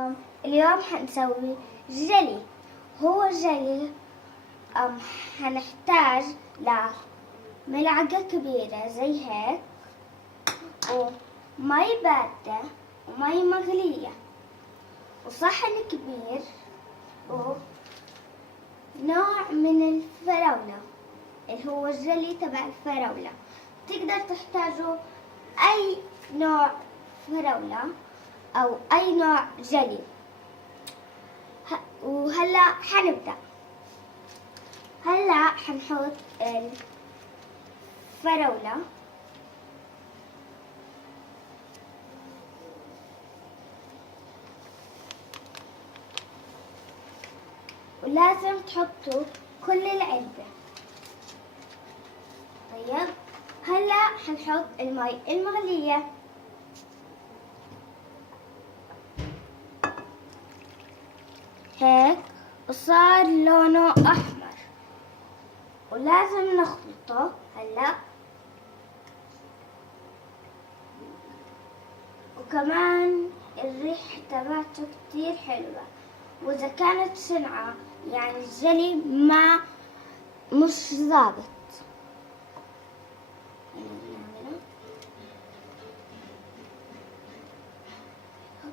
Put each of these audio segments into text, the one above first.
معكم. اليوم حنسوي جيلي. هو جيلي حنحتاج لملعقة كبيرة زي هيك، ومي باردة ومي مغلية وصحن كبير ونوع من الفراولة اللي هو الجيلي تبع الفراولة. تقدر تحتاجوا أي نوع فراولة أو أي نوع جيلي. وهلا حنبدأ. هلا حنحط الفراولة ولازم تحطوا كل العلبة. طيب هلا حنحط المي المغلية. هيك وصار لونه أحمر ولازم نخلطه هلا. وكمان الريحة تبعته كتير حلوة، وإذا كانت سنعة يعني الجيلي مش ظابط.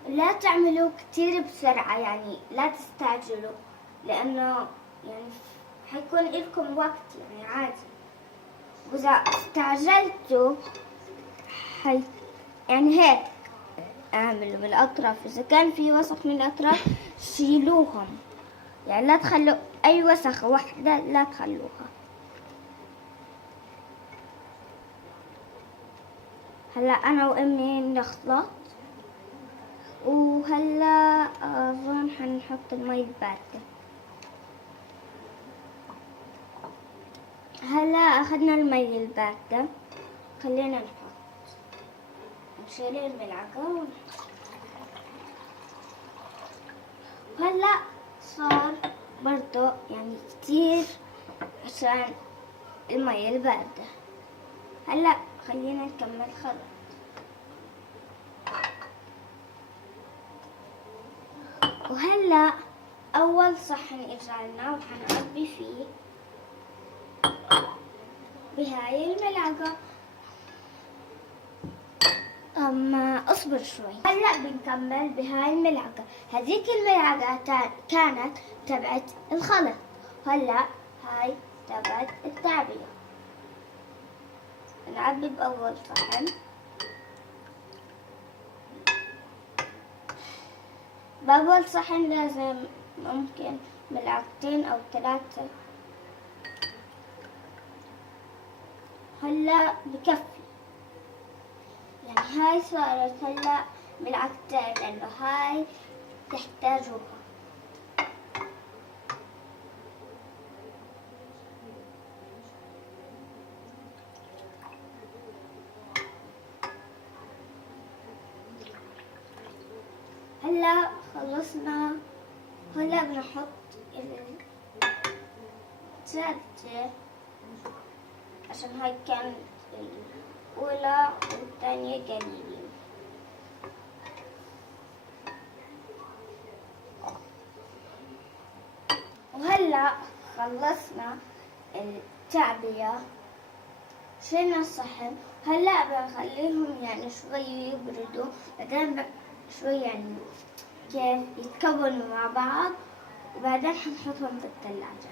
لا تعملوا كتير بسرعة، يعني لا تستعجلوا، لأنه يعني حيكون لكم وقت يعني عادي. وإذا استعجلتوا يعني هيك اعملوا بالأطراف. إذا كان في وسخ من الأطراف شيلوهم، يعني لا تخلوا أي وسخة واحدة، لا تخلوها. هلا أنا وأمي نخلط، وهلا أظن حنحط المي الباردة. هلا أخذنا المي الباردة، خلينا نشيل الملعقة وهلا صار برضو يعني كتير عشان المي الباردة. هلا خلينا نكمل خلط. وهلا أول صحن إجعلنا وحنعبي فيه بهاي الملعقة. اصبر شوي. هلا بنكمل بهاي الملعقة. هذيك الملعقة كانت تبعت الخلط، هلا هاي تبعت التعبية. نعبي بأول صحن. بأول صحن لازم ممكن ملعقتين أو 3. هلا بكفي، يعني هاي صارت هلا ملعقتين لأنه هاي تحتاجوها. هلا خلصنا. هلا بنحط الثالثة عشان هاي كانت الأولى والثانية قليلين. وهلا خلصنا التعبية، شلنا الصحن. هلا بنخليهم يعني شوي يبردوا، بعدين شوي يعني كيف يتكونوا مع بعض، وبعدين حنحطهم بالثلاجة.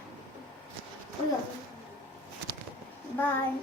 ويلا باي.